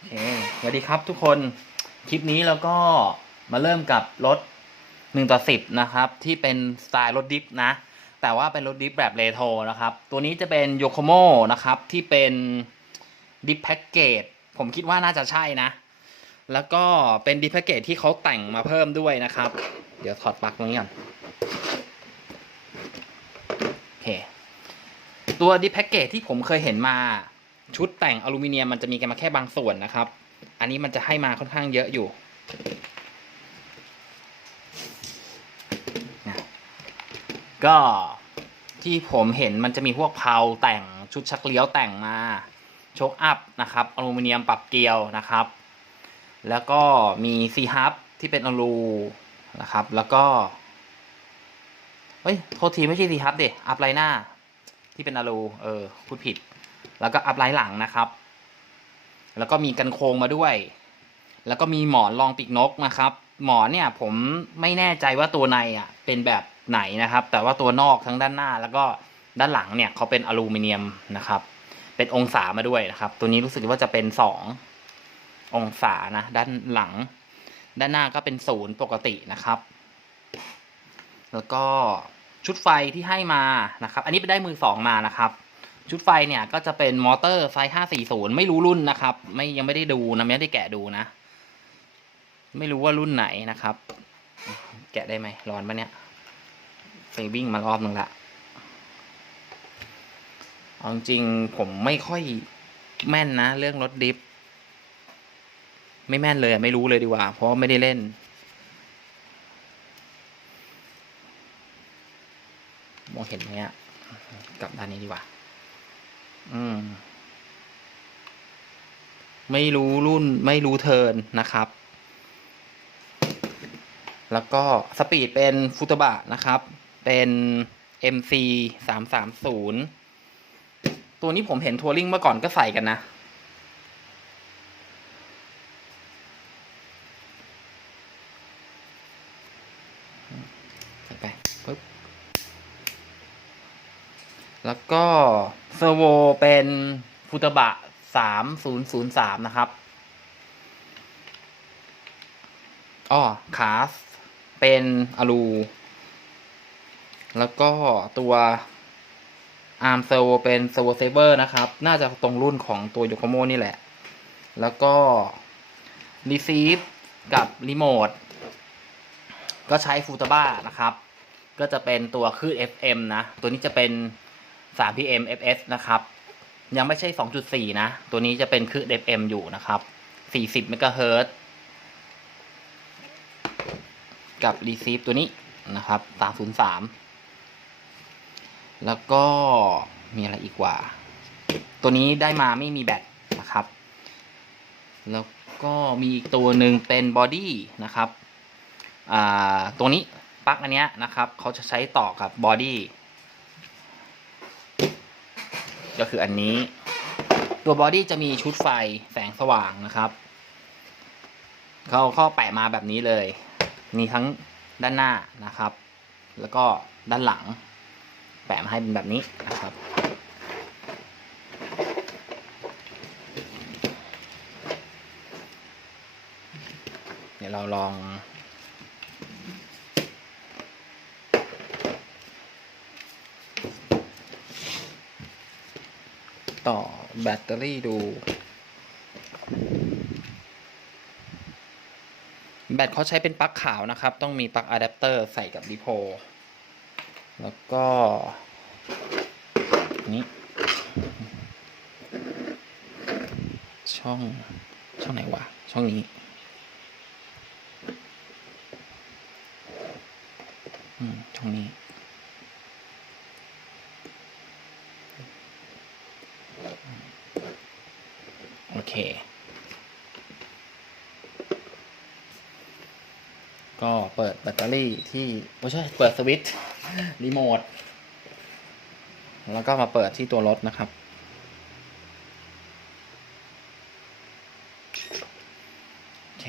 โอเคสวัสดีครับทุกคนคลิปนี้เราก็มาเริ่มกับรถ1ต่อ10 นะครับ ที่เป็นสไตล์รถดิฟนะ แต่ว่าเป็นรถดิฟแบบเรโทรนะครับ ตัวนี้จะเป็นโยโ o โมนะครับ ที่เป็นดิฟแพ็กเกจผมคิดว่าน่าจะใช่นะ แล้วก็เป็นดิฟแพ็กเกจที่เขาแต่งมาเพิ่มด้วยนะครับ เดี๋ยวถอดปลั๊กตรงนี้ก่อนโอเคตัวดิฟแพ็กเกจที่ผมเคยเห็นมา ชุดแต่งอลูมิเนียมมันจะมีกันมาแค่บางส่วนนะครับ อันนี้มันจะให้มาค่อนข้างเยอะอยู่ก็ที่ผมเห็นมันจะมีพวกเพลาแต่งชุดชักเลี้ยวแต่งมาโชคอัพนะครับอลูมิเนียมปรับเกลียวนะครับ แล้วก็มีซีฮับที่เป็นอลูนะครับ แล้วก็เฮ้ยโทษทีไม่ใช่ซีฮับเด็อัพไลน์หน้าที่เป็นอลูเออพูดผิด แล้วก็อัพไลน์หลังนะครับ แล้วก็มีกันโครงมาด้วย แล้วก็มีหมอนรองปีกนกนะครับ หมอนเนี่ยผมไม่แน่ใจว่าตัวในอะเป็นแบบไหนนะครับ แต่ว่าตัวนอกทั้งด้านหน้า แล้วก็ด้านหลังเนี่ยเขาเป็นอลูมิเนียมนะครับ เป็นองศามาด้วยนะครับ ตัวนี้รู้สึกว่าจะเป็นสององศานะด้านหลัง ด้านหน้าก็เป็นศูนย์ปกตินะครับ แล้วก็ชุดไฟที่ให้มานะครับ อันนี้ไปได้มือสองมานะครับ ชุดไฟเนี่ยก็จะเป็นมอเตอร์ไฟ 540 ไม่รู้รุ่นนะครับ ไม่ยังไม่ได้ดูนะไม่ได้แกะดูนะ ไม่รู้ว่ารุ่นไหนนะครับ แกะได้ไหมร้อนปะเนี่ยไปวิ่งมารอบนึงละเอาจริงๆผมไม่ค่อยแม่นนะ เรื่องรถดิฟไม่แม่นเลยไม่รู้เลยดีกว่า เพราะไม่ได้เล่นมองเห็นไหมอะกลับด้านนี้ดีกว่า อืม ไม่รู้รุ่นไม่รู้เทิร์นนะครับ แล้วก็สปีดเป็นฟุตบะนะครับ เป็น MC สามสามศูนย์ตัวนี้ผมเห็นทัวริงเมื่อก่อนก็ใส่กันนะ ใส่ไปปึ๊บ แล้วก็ เซอร์โวเป็นฟุตบะสามศูนย์ศูนย์สามนะครับอ้อคาสเป็นอลู แล้วก็ตัวอาร์มเซอร์โวเป็นเซอร์โวเซเวอร์นะครับ น่าจะตรงรุ่นของตัวโยโ o โมนี่แหละ แล้วก็รีซีฟกับรีโมทก็ใช้ฟูตบ้านะครับ ก็จะเป็นตัวคลื่น FM นะ ตัวนี้จะเป็น 3 PM FS นะครับ ยังไม่ใช่ 2.4 นะ ตัวนี้จะเป็นคลื่น FM อยู่นะครับ 40 MHz กับ Receive ตัวนี้นะครับ 303 แล้วก็มีอะไรอีกว่า ตัวนี้ได้มาไม่มีแบตนะครับ แล้วก็มีอีกตัวหนึ่งเป็นบอดี้นะครับ อ่า ตัวนี้ปลั๊กอันเนี้ยนะครับ เขาจะใช้ต่อกับบอดี้ ก็คืออันนี้ ตัวบอดี้จะมีชุดไฟแสงสว่างนะครับเขาเข้าแปะมาแบบนี้เลย มีทั้งด้านหน้านะครับ แล้วก็ด้านหลัง แปะมาให้เป็นแบบนี้นะครับเดี๋ยวเราลอง ต่อแบตเตอรี่ดู แบตเขาใช้เป็นปลั๊กขาวนะครับ ต้องมีปลั๊กอะแดปเตอร์ใส่กับดิโพ แล้วก็นี้ช่องช่องไหนวะ ช่องนี้อืมช่องนี้ โอเค ก็เปิดแบตเตอรี่ ที่ไม่ใช่เปิดสวิตช์รีโมทแล้วก็มาเปิดที่ตัวรถนะครับ โอเค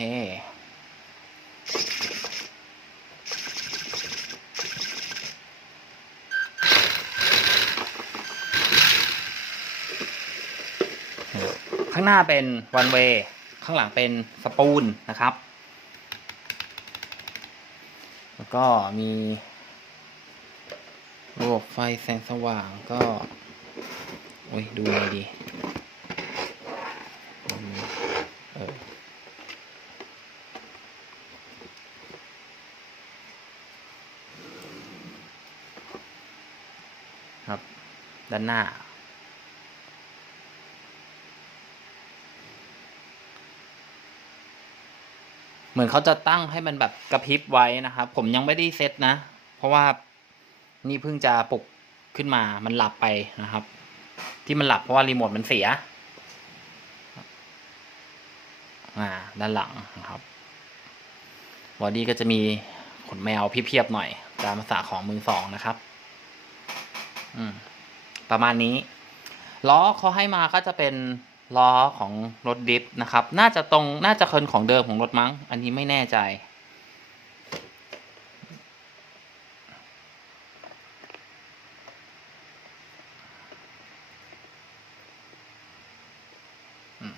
ข้างหน้าเป็น one way ข้างหลังเป็นสปูลนะครับ แล้ว ก็มีระบบไฟแสงสว่างก็ โอ้ย ดูไงดีเออครับ ด้านหน้า เหมือนเขาจะตั้งให้มันแบบกระพริบไว้นะครับ ผมยังไม่ได้เซตนะ เพราะว่านี่เพิ่งจะปลุกขึ้นมามันหลับไปนะครับ ที่มันหลับเพราะว่ารีโมทมันเสียอ่าด้านหลังนะครับบอดี้ก็จะมีขนแมวเพียบๆหน่อย ตามภาษาของมือสองนะครับ อืมประมาณนี้ล้อเขาให้มาก็จะเป็น ล้อของรถดิฟนะครับ น่าจะตรงน่าจะเคินของเดิมของรถมั้ง อันนี้ไม่แน่ใจ อืม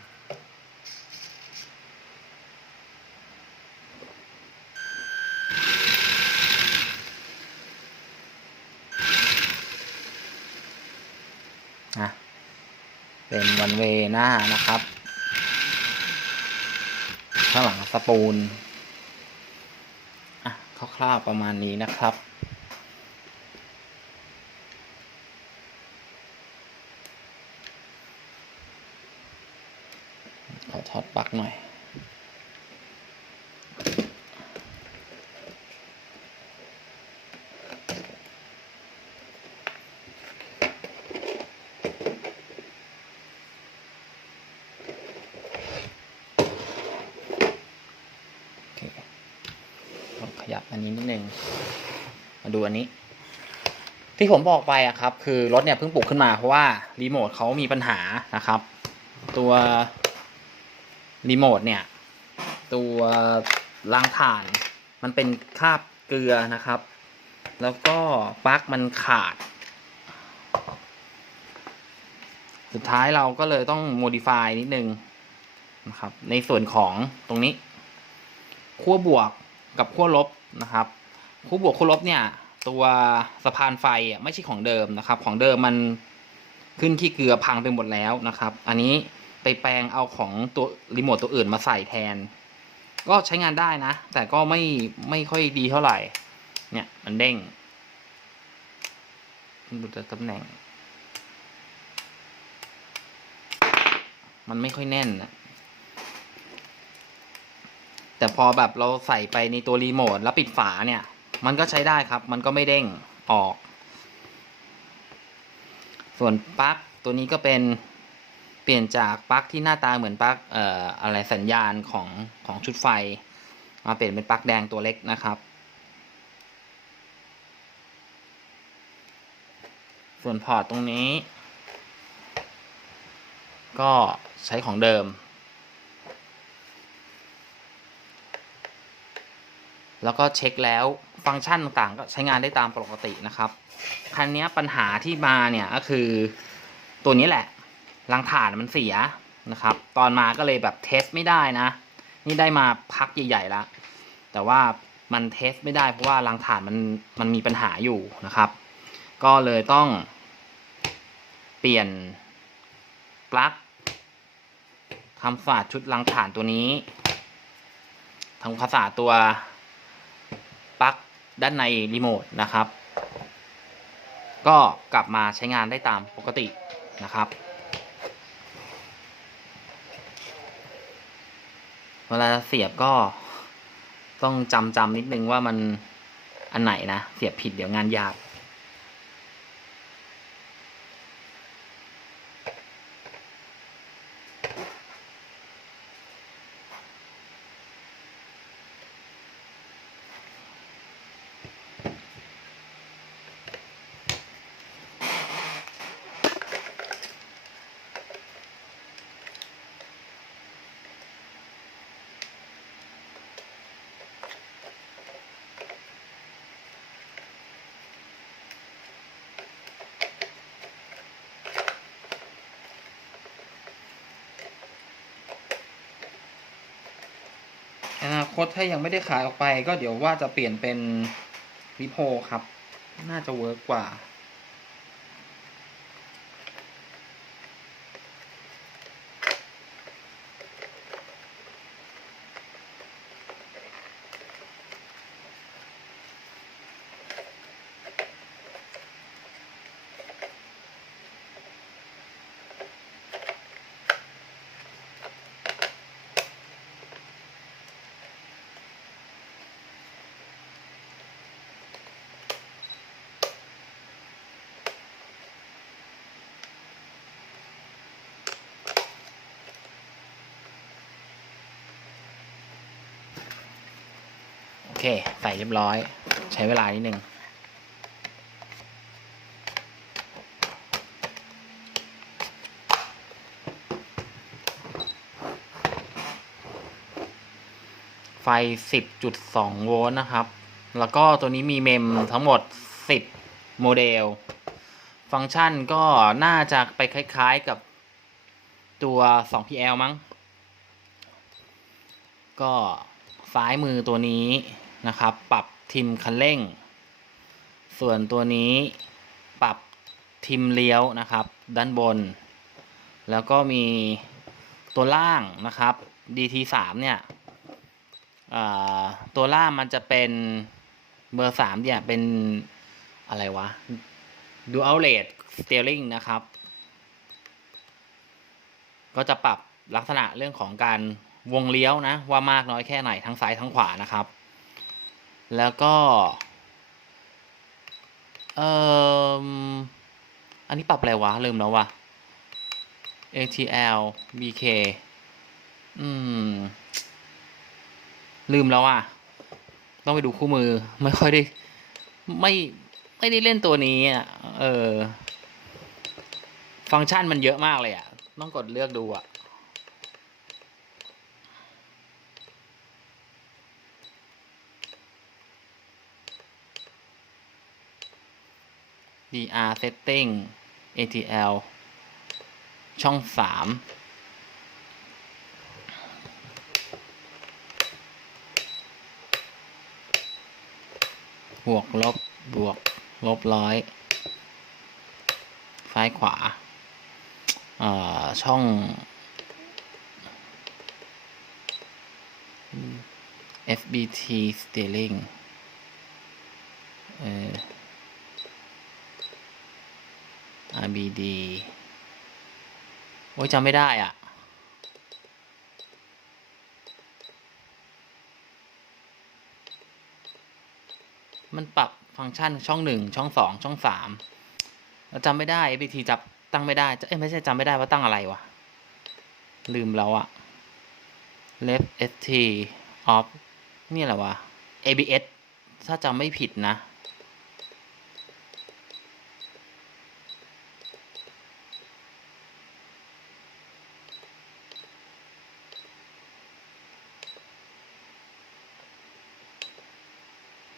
อะ เป็นวันเว หน้านะครับ ข้างหลังสปูนอะคร่าวๆประมาณนี้นะครับขอถอดปลั๊กหน่อย โอเคต้อง ขยับอันนี้นิดนึงมาดูอันนี้ ที่ผมบอกไปอะครับ คือรถเนี่ยเพิ่งปลุกขึ้นมาเพราะว่ารีโมทเขามีปัญหานะครับ ตัวรีโมทเนี่ย ตัวรางถ่านมันเป็นคราบเกลือนะครับ แล้วก็ปลั๊กมันขาด สุดท้ายเราก็เลยต้อง modify นิดนึงนะครับ ในส่วนของตรงนี้ขั้วบวก กับขั้วลบนะครับขั้วบวกขั้วลบเนี่ยตัวสะพานไฟอะไม่ใช่ของเดิมนะครับ ของเดิมมันขึ้นขี้เกลือพังไปหมดแล้วนะครับ อันนี้ไปแปลงเอาของตัวรีโมทตัวอื่นมาใส่แทน ก็ใช้งานได้นะ แต่ก็ไม่ไม่ค่อยดีเท่าไหร่ เนี่ยมันเด้งดูแต่ตำแหน่ง มันไม่ค่อยแน่นนะ แต่พอแบบเราใส่ไปในตัวรีโมทแล้วปิดฝาเนี่ย มันก็ใช้ได้ครับ มันก็ไม่เด้งออก ส่วนปลั๊กตัวนี้ก็เป็นเปลี่ยนจากปลั๊กที่หน้าตาเหมือนปลั๊กเอ่ออะไรสัญญาณของของชุดไฟ มาเปลี่ยนเป็นปลั๊กแดงตัวเล็กนะครับ ส่วนพอร์ตตรงนี้ ก็ใช้ของเดิม แล้วก็เช็คแล้วฟังก์ชันต่างๆ ก็ใช้งานได้ตามปกตินะครับ คันนี้ปัญหาที่มาเนี่ยก็คือตัวนี้แหละรังถ่านมันเสียนะครับ ตอนมาก็เลยแบบเทสไม่ได้นะ นี่ได้มาพักใหญ่ๆแล้วแต่ว่ามันเทสไม่ได้เพราะว่ารังถ่านมันมันมีปัญหาอยู่นะครับ ก็เลยต้อง เปลี่ยนปลั๊กทำสะอาดชุดรังถ่านตัวนี้ทำความสะอาดตัว ด้านในรีโมทนะครับ ก็กลับมาใช้งานได้ตามปกตินะครับเวลาเสียบก็ต้องจำจำนิดนึงว่ามันอันไหนนะ เสียบผิดเดี๋ยวงานยาก คตถ้ายังไม่ได้ขายออกไป ก็เดี๋ยวว่าจะเปลี่ยนเป็นริโพครับ น่าจะเวิร์กกว่า เค ใส่เรียบร้อย ใช้เวลานิดนึงไฟ 10.2 โวลต์นะครับ แล้วก็ตัวนี้มีเมมทั้งหมด 10 โมเดล ฟังก์ชันก็น่าจะไปคล้ายๆกับตัว 2PL มั้ง ก็ซ้ายมือตัวนี้ นะครับ ปรับทิมคันเร่ง ส่วนตัวนี้ปรับทิมเลี้ยวนะครับ ด้านบน แล้วก็มีตัวล่างนะครับ DT3 เนี่ยตัวล่างมันจะเป็นเบอร์3เนี่ยเป็นอะไรวะ Dual Rate Steering นะครับ ก็จะปรับลักษณะเรื่องของการวงเลี้ยวนะ ว่ามากน้อยแค่ไหนทั้งซ้ายทั้งขวานะครับ แล้วก็ เอ่อ อันนี้ปรับอะไรวะ ลืมแล้ววะ ATL BK อืม ลืมแล้วอะ ต้องไปดูคู่มือ ไม่ค่อยได้ ไม่ ไม่ได้เล่นตัวนี้อะ เออ ฟังก์ชันมันเยอะมากเลยอะ ต้องกดเลือกดูอะ DR setting ATL ช่องสามบวก ลบ บวก ลบร้อย ซ้ายขวาอ่อช่อง FBT steering เออ RBD โอ้ยจำไม่ได้อะ มันปรับฟังก์ชันช่องหนึ่งช่องสองช่องสามเราจำไม่ได้ FBT จับตั้งไม่ได้ เอ้ยไม่ใช่จำไม่ได้ว่าตั้งอะไรวะ ลืมแล้วอะ left st off นี่แหละวะ ABS ถ้าจำไม่ผิดนะ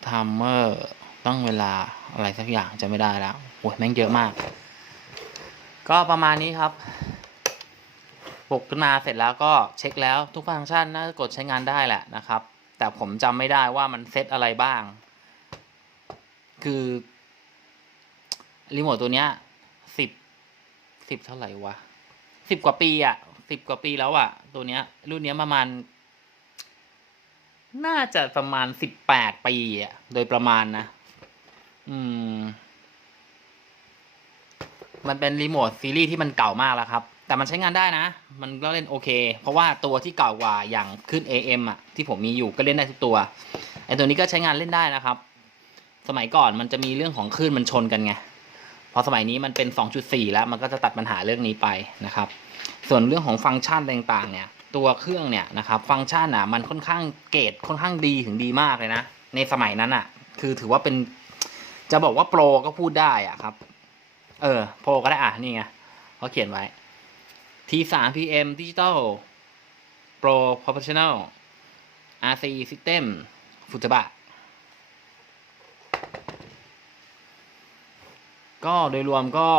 ทัมเมอร์ตั้งเวลาอะไรสักอย่างจะไม่ได้แล้วโอ้ยแม่งเยอะมาก ก็ประมาณนี้ครับปลุกขึ้นมาเสร็จแล้วก็เช็คแล้วทุกฟังก์ชันน่าจะกดใช้งานได้แหละนะครับ แต่ผมจำไม่ได้ว่ามันเซตอะไรบ้าง คือรีโมทตัวเนี้ยสิบสิบเท่าไหร่วะสิบกว่าปีอะสิบกว่าปีแล้วอะตัวเนี้ยรุ่นเนี้ยประมาณ น่าจะประมาณสิบแปดปีอะโดยประมาณนะ อืม มันเป็นรีโมทซีรีส์ที่มันเก่ามากแล้วครับ แต่มันใช้งานได้นะ มันก็เล่นโอเค เพราะว่าตัวที่เก่ากว่าอย่างขึ้น AM อะ ที่ผมมีอยู่ก็เล่นได้ทุกตัวไอตัวนี้ก็ใช้งานเล่นได้นะครับ สมัยก่อนมันจะมีเรื่องของคลื่นมันชนกันไง พอสมัยนี้มันเป็น 2.4 แล้ว มันก็จะตัดปัญหาเรื่องนี้ไปนะครับ ส่วนเรื่องของฟังก์ชันต่างๆเนี่ย ตัวเครื่องเนี่ยนะครับฟังก์ชันอะมันค่อนข้างเกรดค่อนข้างดีถึงดีมากเลยนะ ในสมัยนั้นอะ คือถือว่าเป็นจะบอกว่าโปรก็พูดได้อะครับ เออโปรก็ได้อะนี่ไงเขาเขียนไว้ T3 PM Digital Pro Professional RC System ฟุตบะ ก็โดยรวมก็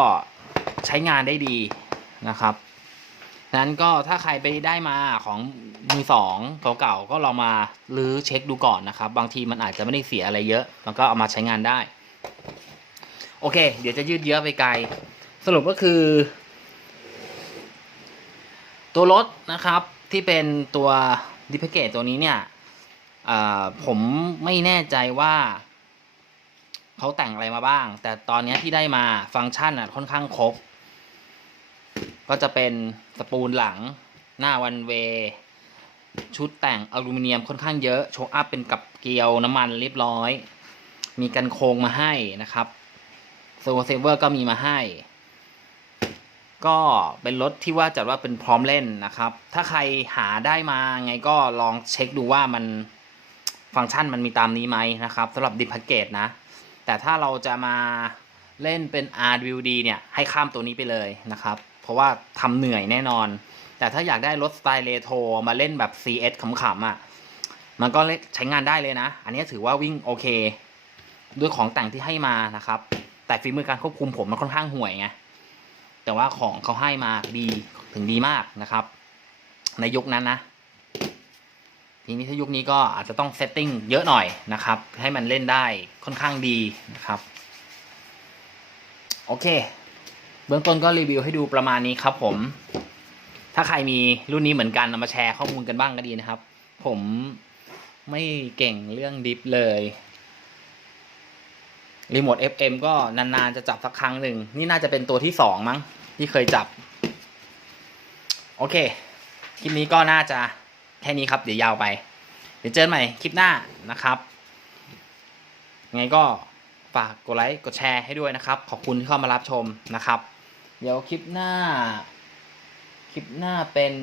ใช้งานได้ดีนะครับ นั้นก็ถ้าใครไปได้มาของมือสองเก่าๆก็ลองมาลื้อเช็คดูก่อนนะครับ บางทีมันอาจจะไม่ได้เสียอะไรเยอะ มันก็เอามาใช้งานได้ โอเค เดี๋ยวจะยืดเยื้อไปไกล สรุปก็คือ ตัวรถนะครับที่เป็นตัวดิพเกตตัวนี้เนี่ยผมไม่แน่ใจว่าเขาแต่งอะไรมาบ้าง แต่ตอนนี้ที่ได้มาฟังก์ชันอะค่อนข้างครบ ก็จะเป็นสปูลหลังหน้าวันเว ชุดแต่งอลูมิเนียมค่อนข้างเยอะ โชว์อัพเป็นกับเกลียวน้ำมันเรียบร้อย มีกันโครงมาให้นะครับโซเซเวอร์ก็มีมาให้ ก็เป็นรถที่ว่าจัดว่าเป็นพร้อมเล่นนะครับ ถ้าใครหาได้มาไงก็ลองเช็คดูว่ามันฟังก์ชันมันมีตามนี้ไหมนะครับสำหรับดิพเกตนะ แต่ถ้าเราจะมา เล่นเป็น RWD เนี่ยให้ข้ามตัวนี้ไปเลยนะครับ เพราะว่าทำเหนื่อยแน่นอน แต่ถ้าอยากได้รถสไตล์เรโทรมาเล่นแบบ CS ขำๆอะมันก็ใช้งานได้เลยนะ อันนี้ถือว่าวิ่งโอเค ด้วยของแต่งที่ให้มานะครับ แต่ฝีมือการควบคุมผมมันค่อนข้างห่วยไงแต่ว่าของเขาให้มาดีถึงดีมากนะครับ ในยุคนั้นนะทีนี้ถ้ายุคนี้ก็อาจจะต้องเซตติ้งเยอะหน่อยนะครับ ให้มันเล่นได้ค่อนข้างดีนะครับ โอเค เบื้องต้นก็รีวิวให้ดูประมาณนี้ครับผม ถ้าใครมีรุ่นนี้เหมือนกันเอามาแชร์ข้อมูลกันบ้างก็ดีนะครับ ผมไม่เก่งเรื่องดิฟเลยรีโมท FM ก็นานๆจะจับสักครั้งหนึ่ง นี่น่าจะเป็นตัวที่สองมั้ง ที่เคยจับ โอเค คลิปนี้ก็น่าจะแค่นี้ครับ เดี๋ยวยาวไป เดี๋ยวเจอกันใหม่คลิปหน้านะครับ ไงก็ ฝากกดไลค์กดแชร์ให้ด้วยนะครับ ขอบคุณที่เข้ามารับชมนะครับ เดี๋ยวคลิปหน้า คลิปหน้าเป็น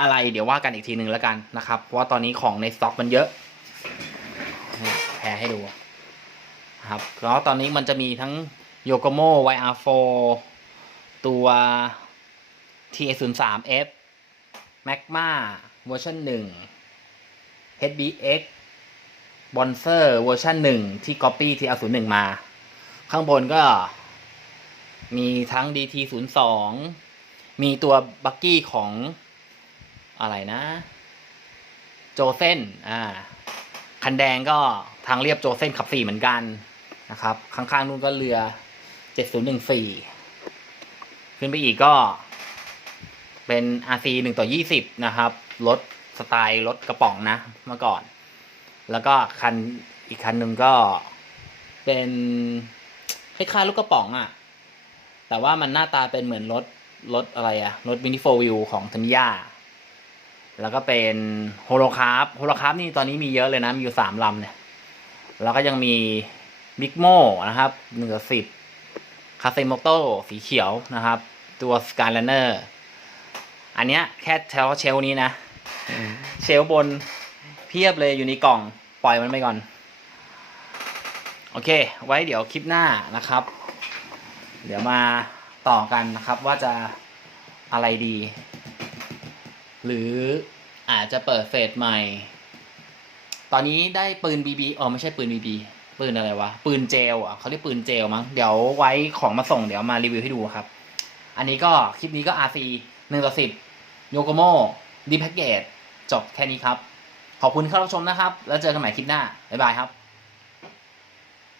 อะไรเดี๋ยวว่ากันอีกทีหนึ่งแล้วกันนะครับ เพราะว่าตอนนี้ของในสต็อกมันเยอะแชร์ให้ดูครับแล้วตอนนี้มันจะมีทั้งโยโกโม YR4 ตัว TA03F Magma เวอร์ชัน1 HBX Bonzer เวอร์ชัน1ที่ Copy TL01 มา ข้างบนก็มีทั้ง DT02 มีตัวบักกี้ของอะไรนะ โจเซนอ่า คันแดงก็ทางเรียบโจเซนขับสี่เหมือนกันนะครับ ข้างๆนู้นก็เรือ 7014 ขึ้นไปอีกก็เป็น RC 1ต่อ 20 นะครับ รถสไตล์รถกระป๋องนะเมื่อก่อน แล้วก็คันอีกคันหนึ่งก็เป็นคล้ายๆรถกระป๋องอะ่ะ แต่ว่ามันหน้าตาเป็นเหมือนรถรถอะไรอะรถมินิโฟวิวของทันยาแล้วก็เป็นโฮโลคาร์ฟโฮโลคาร์ฟนี่ตอนนี้มีเยอะเลยนะ มีอยู่สามลำเนี่ย แล้วก็ยังมีบิ๊กโมนะครับหนึ่งสิบคาเซโมโตสีเขียวนะครับ ตัวสกายแลนเนอร์อันเนี้ยแค่เทลเชลนี้นะ เชลบนเพียบเลยอยู่ในกล่องปล่อยมันไปก่อน โอเค ไว้เดี๋ยวคลิปหน้านะครับ เดี๋ยวมาต่อกันนะครับว่าจะอะไรดี หรืออาจจะเปิดเฟสใหม่ ตอนนี้ได้ปืน BB อ๋อไม่ใช่ปืน BB ปืนอะไรวะ ปืนเจลอะเขาเรียกปืนเจลมั้งเดี๋ยวไว้ของมาส่งเดี๋ยวมารีวิวให้ดูครับ อันนี้ก็คลิปนี้ก็ RC หนึ่งต่อสิบโยโกโมดีแพ็กเกจจบแค่นี้ครับ ขอบคุณที่เข้ารับชมนะครับ แล้วเจอกันใหม่คลิปหน้า บ๊ายบายครับ